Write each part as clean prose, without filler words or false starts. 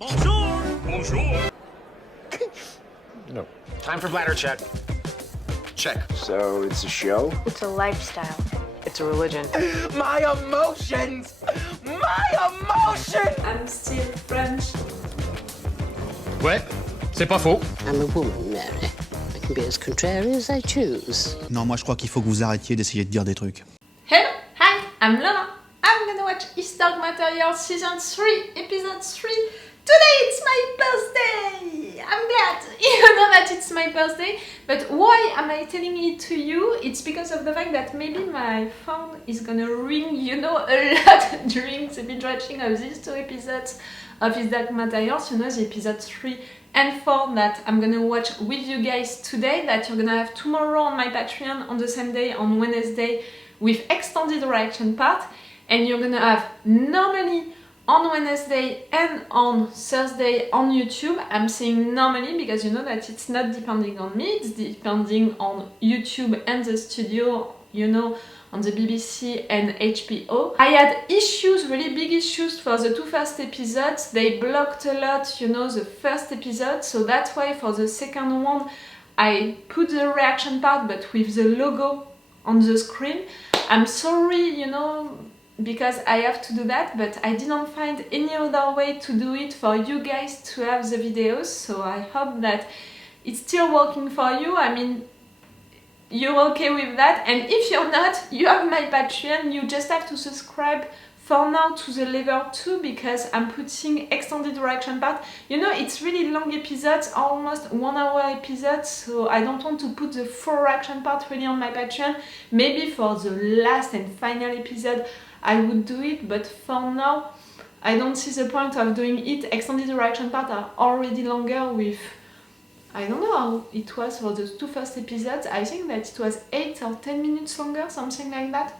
Bonjour! Bonjour! No. Time for bladder check. Check. So it's a show? It's a lifestyle. It's a religion. My emotions! My emotions! I'm still French. Ouais, c'est pas faux. I'm a woman, Mary. I can be as contrary as I choose. Non, moi je crois qu'il faut que vous arrêtiez d'essayer de dire des trucs. Hello, hi, I'm Lola. I'm gonna watch His Dark Material Season 3, Episode 3. Today it's my birthday! I'm glad you know that it's my birthday, but why am I telling it to you? It's because of the fact that maybe my phone is gonna ring, a lot during the binge watching of these two episodes of His Dark Materials, the episodes 3 and 4 that I'm gonna watch with you guys today, that you're gonna have tomorrow on my Patreon on the same day, on Wednesday, with extended reaction part, and you're gonna have normally on Wednesday and on Thursday on YouTube. I'm saying normally because you know that it's not depending on me, it's depending on YouTube and the studio, on the BBC and HBO. I had issues, really big issues for the two first episodes. They blocked a lot, the first episode, so that's why for the second one I put the reaction part but with the logo on the screen. I'm sorry, because I have to do that, but I didn't find any other way to do it for you guys to have the videos, so I hope that it's still working for you. I mean, you're okay with that, and if you're not, you have my Patreon. You just have to subscribe for now to the level 2 because I'm putting extended reaction part. It's really long episodes, almost 1 hour episodes, so I don't want to put the full reaction part really on my Patreon. Maybe for the last and final episode I would do it, but for now I don't see the point of doing it. Extended reaction part are already longer with, I don't know how it was for the two first episodes. I think that it was 8 or 10 minutes longer, something like that.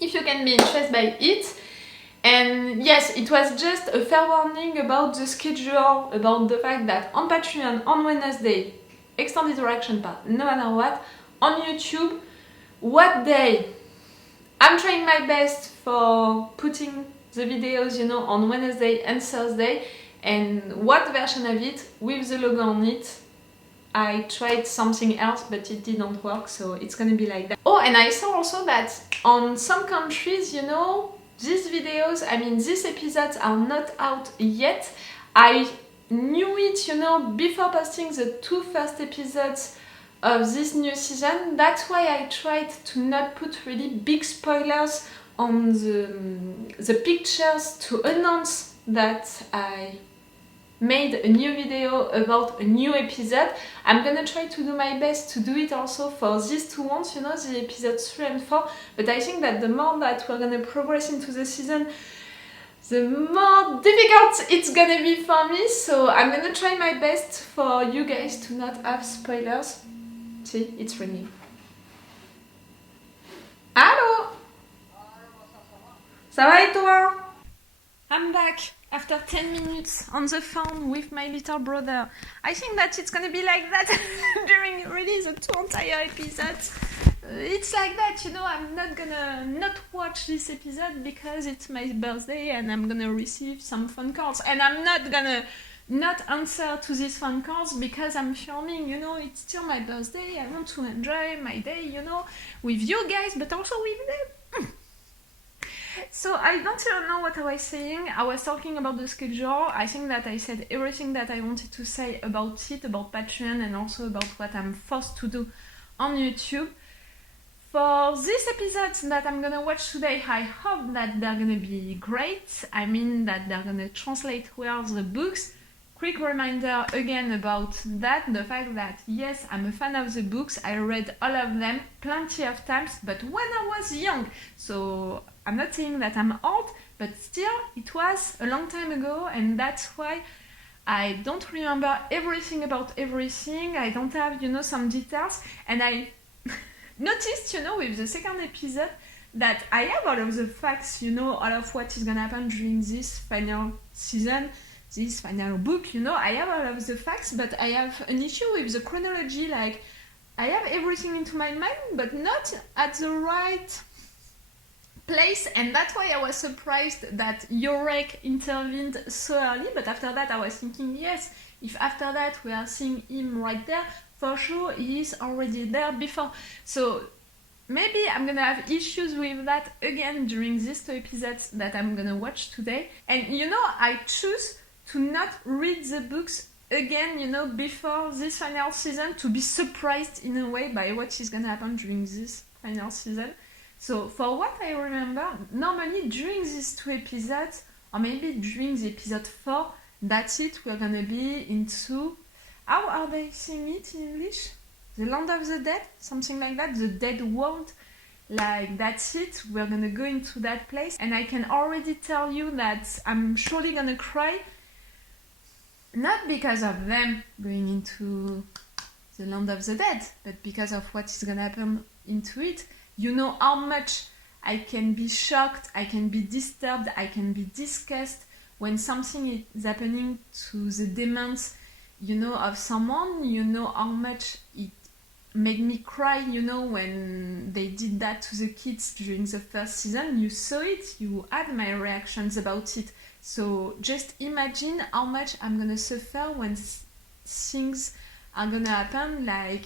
If you can be interested by it. And yes, it was just a fair warning about the schedule, about the fact that on Patreon on Wednesday, extended reaction part, no matter what. On YouTube, what day? I'm trying my best for putting the videos, on Wednesday and Thursday, and what version of it with the logo on it. I tried something else, but it didn't work, so it's gonna be like that. Oh, and I saw also that on some countries, these videos, these episodes are not out yet. I knew it, before posting the two first episodes of this new season. That's why I tried to not put really big spoilers on the pictures to announce that I made a new video about a new episode. I'm gonna try to do my best to do it also for these two ones, the episodes 3 and 4, but I think that the more that we're gonna progress into the season, the more difficult it's gonna be for me, so I'm gonna try my best for you guys to not have spoilers. See, it's ringing. Allô? Ça va et toi? I'm back after 10 minutes on the phone with my little brother. I think that it's gonna be like that during really the two entire episodes. It's like that, I'm not gonna not watch this episode because it's my birthday and I'm gonna receive some phone calls. And I'm not gonna not answer to these phone calls because I'm filming, it's still my birthday. I want to enjoy my day, with you guys, but also with them. So I don't even know what I was saying. I was talking about the schedule. I think that I said everything that I wanted to say about it, about Patreon, and also about what I'm forced to do on YouTube. For these episodes that I'm gonna watch today, I hope that they're gonna be great. That they're gonna translate well the books. Quick reminder again about that, the fact that yes, I'm a fan of the books. I read all of them plenty of times, but when I was young. So I'm not saying that I'm old, but still it was a long time ago, and that's why I don't remember everything about everything. I don't have, some details, and I noticed, with the second episode that I have all of the facts, all of what is gonna happen during this final season, this final book, I have all of the facts, but I have an issue with the chronology. Like, I have everything into my mind, but not at the right place, and that's why I was surprised that Yorek intervened so early. But after that I was thinking, yes, if after that we are seeing him right there, for sure he is already there before. So maybe I'm gonna have issues with that again during these 2 episodes that I'm gonna watch today. And I choose to not read the books again, before this final season, to be surprised in a way by what is gonna happen during this final season. So for what I remember, normally during these 2 episodes, or maybe during the episode 4, that's it, we're gonna be into, how are they saying it in English? The land of the dead? Something like that, the dead world. Like, that's it, we're gonna go into that place. And I can already tell you that I'm surely gonna cry. Not because of them going into the land of the dead, but because of what is gonna happen into it. You know how much I can be shocked, I can be disturbed, I can be disgusted when something is happening to the demons, of someone. You know how much it made me cry, when they did that to the kids during the first season. You saw it, you had my reactions about it. So just imagine how much I'm gonna suffer when things are gonna happen, like...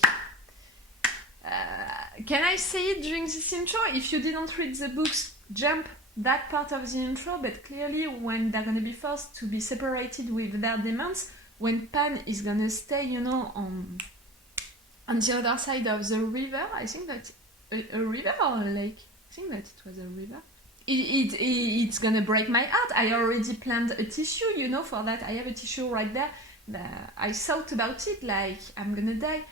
can I say it during this intro? If you didn't read the books, jump that part of the intro, but clearly when they're gonna be forced to be separated with their demons, when Pan is gonna stay, on the other side of the river, I think that a river or a lake? I think that it was a river. It's gonna break my heart. I already planned a tissue, for that. I have a tissue right there. I thought about it, like, I'm gonna die.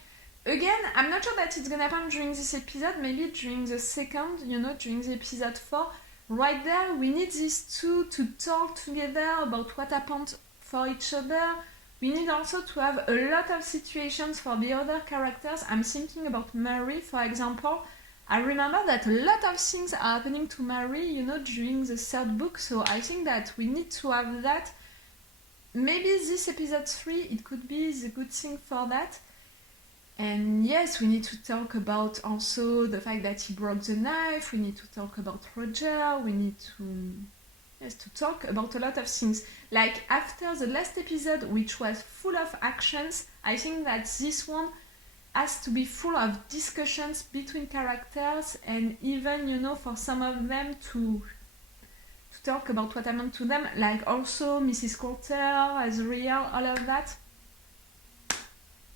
Again, I'm not sure that it's gonna happen during this episode, maybe during the second, during the episode 4. Right there, we need these two to talk together about what happened for each other. We need also to have a lot of situations for the other characters. I'm thinking about Mary, for example. I remember that a lot of things are happening to Mary, during the 3rd book, so I think that we need to have that. Maybe this episode 3, it could be the good thing for that. And yes, we need to talk about also the fact that he broke the knife, we need to talk about Roger, we need to talk about a lot of things. Like, after the last episode, which was full of actions, I think that this one has to be full of discussions between characters, and even, for some of them to talk about what happened to them, like also Mrs. Coulter, Asriel, all of that.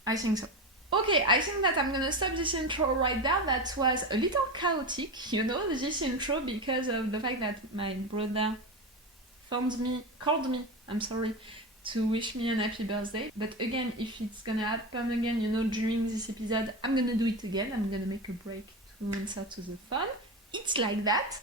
I think so. Okay, I think that I'm gonna stop this intro right there. That was a little chaotic, this intro, because of the fact that my brother called me, I'm sorry, to wish me an happy birthday. But again, if it's gonna happen again, during this episode, I'm gonna do it again. I'm gonna make a break to answer to the phone. It's like that.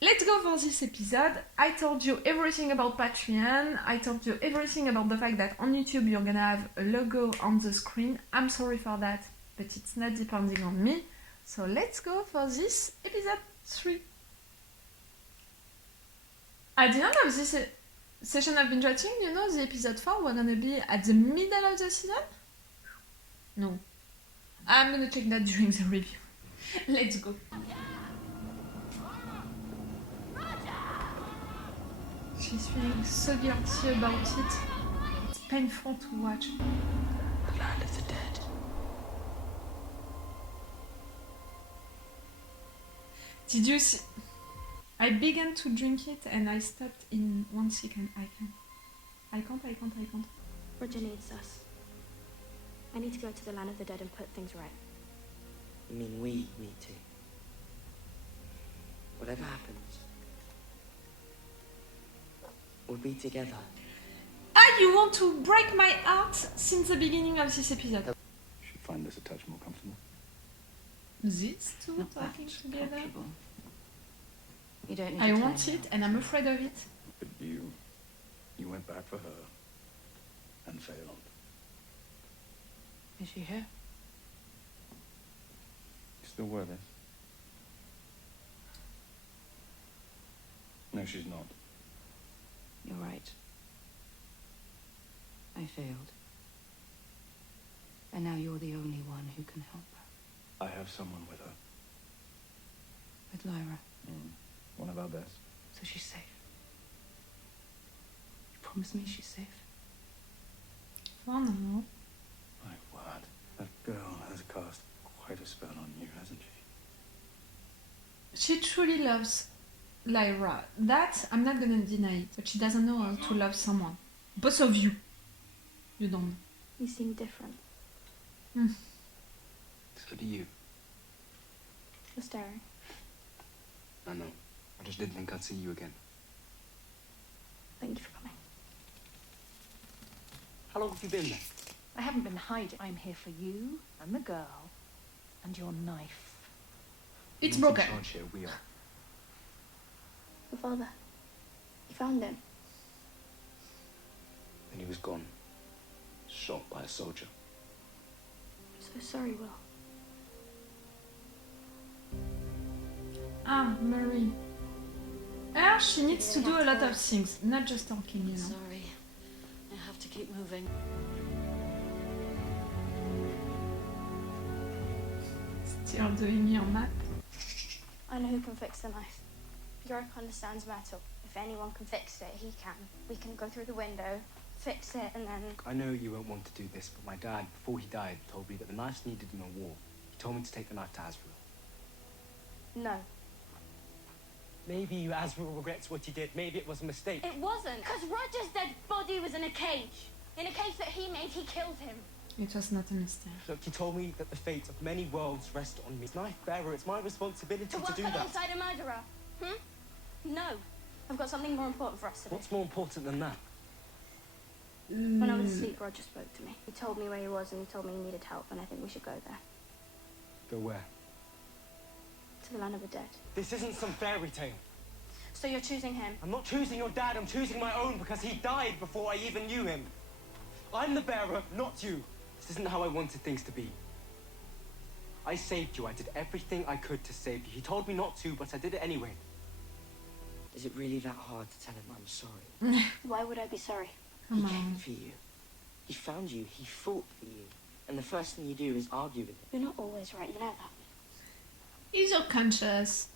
Let's go for this episode. I told you everything about Patreon. I told you everything about the fact that on YouTube you're gonna have a logo on the screen. I'm sorry for that, but it's not depending on me. So let's go for this episode 3. At the end of this session of binge watching, the episode 4, we're gonna be at the middle of the season? No. I'm gonna check that during the review. Let's go. She's feeling so guilty about it. It's painful to watch. The land of the dead. Did you see? I began to drink it and I stopped in 1 second. I can't. Roger needs us. I need to go to the land of the dead and put things right. You mean we need to? Whatever happens, we'll be together. You want to break my heart since the beginning of this episode. Should find this a touch more comfortable. These two Not talking that together. comfortable. You don't need I to want turn it now. and I'm afraid of it. But you went back for her and failed. Is she here? You still wear this? No, she's not. You're right. I failed. And now you're the only one who can help her. I have someone with her. With Lyra. One of our best. So she's safe. You promise me she's safe? For now. My word. That girl has cast quite a spell on you, hasn't she? She truly loves Lyra. That, I'm not gonna deny it. But she doesn't know how to love someone. Both of you. You don't. You seem different. So do you. You're staring. I know. I just didn't think I'd see you again. Thank you for coming. How long have you been there? I haven't been hiding. I'm here for you and the girl and your knife. It's Who's in broken. charge here? We are. Your father. You found him. And he was gone. Shot by a soldier. I'm so sorry, Will. Ah, Marie. She needs to do a lot of things, not just talking, you know. Sorry. I have to keep moving. Still doing your map. I know who can fix the knife. Yorick understands metal. If anyone can fix it, he can. We can go through the window, fix it, and then... I know you won't want to do this, but my dad, before he died, told me that the knife's needed in a war. He told me to take the knife to Asriel. No. Maybe Asriel regrets what he did. Maybe it was a mistake. It wasn't, because Roger's dead body was in a cage. In a cage that he made, he killed him. It was not a mistake. Look, he told me that the fate of many worlds rest on me. As knife bearer, it's my responsibility To to work do that. alongside a murderer. No. I've got something more important for us to do. What's more important than that? When I was asleep, Roger spoke to me. He told me where he was and he told me he needed help, and I think we should go there. Go where? To the land of the dead. This isn't some fairy tale. So you're choosing him? I'm not choosing your dad, I'm choosing my own because he died before I even knew him. I'm the bearer, not you. This isn't how I wanted things to be. I saved you. I did everything I could to save you. He told me not to, but I did it anyway. Is it really that hard to tell him I'm sorry? Why would I be sorry? He came for you. He found you. He fought for you. And the first thing you do is argue with him. You're not always right, you know that. He's your conscious.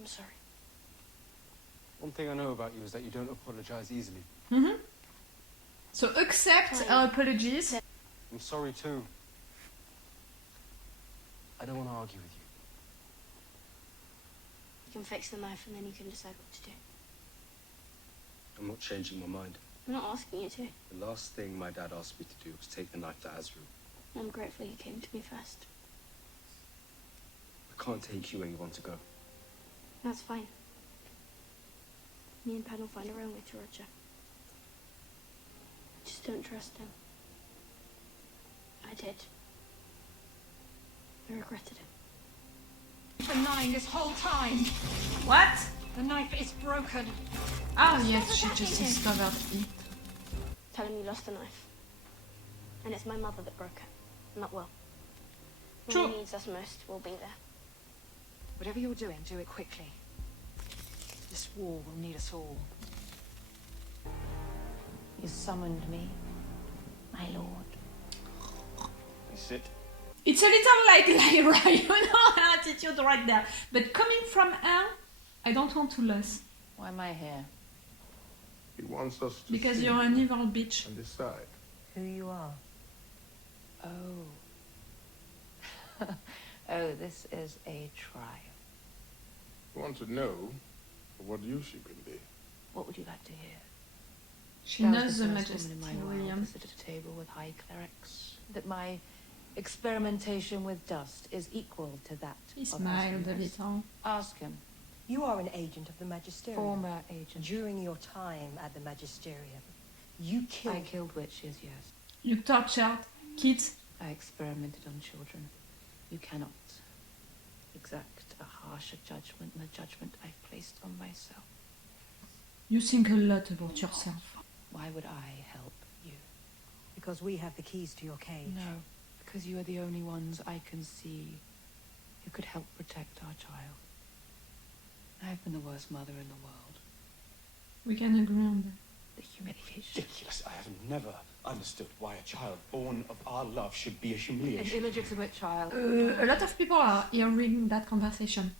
I'm sorry. One thing I know about you is that you don't apologize easily. So accept our apologies. I'm sorry too. I don't want to argue with you. You can fix the knife and then you can decide what to do. I'm not changing my mind. I'm not asking you to. The last thing my dad asked me to do was take the knife to Asriel. I'm grateful you came to me first. I can't take you where you want to go. That's fine. Me and Pen will find our own way to Roger. I just don't trust him. I did. I regretted it. Been lying this whole time. What? The knife is broken. Oh yes, she just discovered it. Tell him you lost the knife. And it's my mother that broke it, not Will. When True. he needs us most, we'll be there. Whatever you're doing, do it quickly. This war will need us all. You summoned me, my lord. Sit. It's a little like Lyra, you know, her attitude right there. But coming from her, I don't want to lose. Why am I here? He wants us to Because see you're an evil bitch. and decide. Who you are? Oh. Oh, this is a trial. We want to know what use she can be. What would you like to hear? She That knows was the first woman in my world Magisterium. to sit at a table with high clerics. That my experimentation with dust is equal to that He of smiled a Asriel's. little. Ask him. You are an agent of the Magisterium. Former agent. During your time at the Magisterium, you killed... I killed witches, yes. You tortured kids. I experimented on children. You cannot exact a harsher judgment than the judgment I've placed on myself. You think a lot about yourself. Why would I help you? Because we have the keys to your cage. No, because you are the only ones I can see who could help protect our child. I've been the worst mother in the world. We can agree on that. The humiliation. Ridiculous. I have never understood why a child born of our love should be a An humiliation. illegitimate child. A lot of people are hearing that conversation.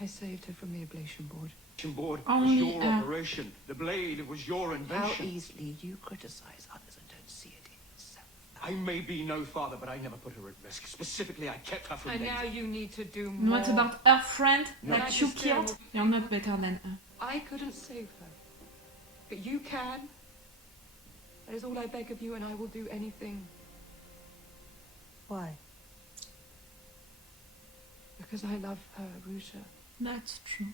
I saved her from the ablation board. Board Only, was your operation. The blade was your invention. How easily you criticize others and don't see it in yourself. I may be no father, but I never put her at risk. Specifically, I kept her from And danger. now you need to do And more. what about her friend No. that you killed? You're not better than her. I couldn't save her, but you can. That is all I beg of you, and I will do anything. Why? Because I love her, Ruta. That's true.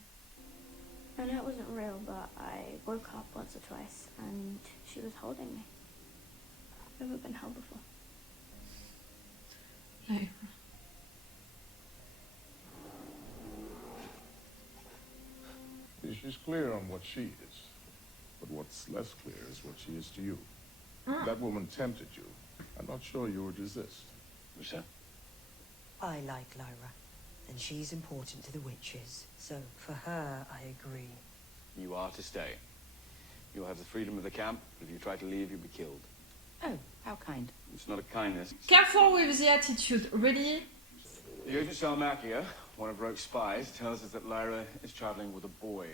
I know it wasn't real, but I woke up once or twice and she was holding me. I've never been held before. Lyra. She's clear on what she is, but what's less clear is what she is to you. That woman tempted you. I'm not sure you would resist. Marisa? I like Lyra, and she's important to the witches. So for her, I agree. You are to stay. You'll have the freedom of the camp, but if you try to leave, you'll be killed. Oh, how kind. It's not a kindness. Careful with the attitude, really? The agent Salmakia, one of Roke's spies, tells us that Lyra is traveling with a boy,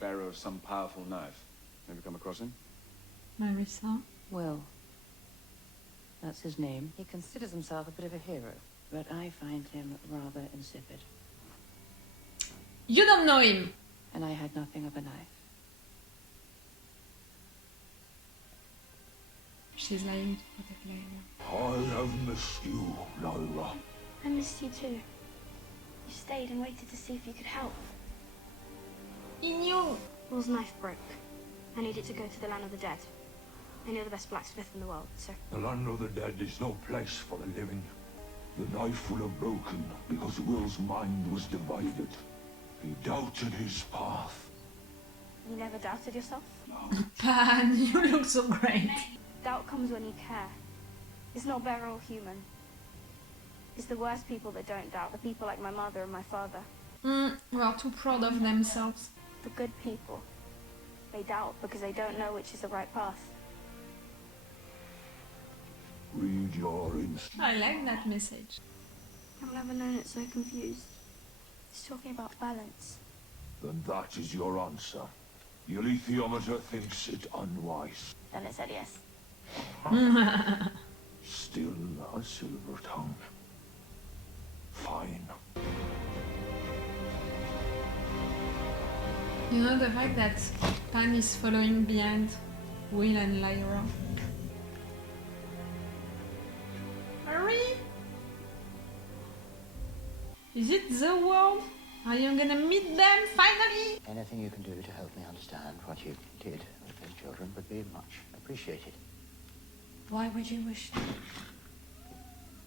bearer of some powerful knife. Have you come across him? Marisa? Will. That's his name. He considers himself a bit of a hero, but I find him rather insipid. You don't know him. And I had nothing of a knife. She's lying to protect Lyra. I have missed you, Lyra. I missed you too. You stayed and waited to see if you could help. He knew. Will's knife broke. I needed to go to the land of the dead. I know the best blacksmith in the world, so... The land of the dead is no place for the living. The knife will have broken because Will's mind was divided. He doubted his path. You never doubted yourself? Pan, you look so great. Doubt comes when you care. It's not better or human. It's the worst people that don't doubt, the people like my mother and my father. Who are too proud of themselves. The good people. They doubt because they don't know which is the right path. Read your instinct. I like that message. I've never known it so confused. It's talking about balance. Then that is your answer. Your lithiometer thinks it unwise. Then it said yes. Still a silver tongue. Fine. You know the fact that Pan is following behind Will and Lyra? Hurry! Is it the world? Are you gonna meet them finally? Anything you can do to help me understand what you did with those children would be much appreciated. Why would you wish to?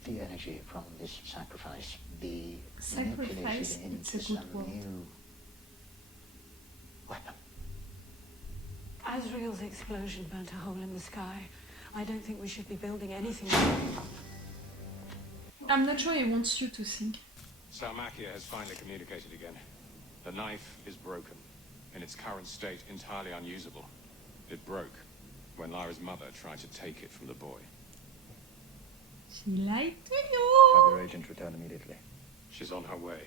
The energy from this sacrifice be Sacrifice, manipulated it's a into good some word. new weapon. Asriel's explosion burnt a hole in the sky. I don't think we should be building anything. I'm not sure he wants you to think. Salmakia has finally communicated again. The knife is broken, in its current state entirely unusable. It broke when Lyra's mother tried to take it from the boy. She lied to Have you. your agent return immediately. She's on her way.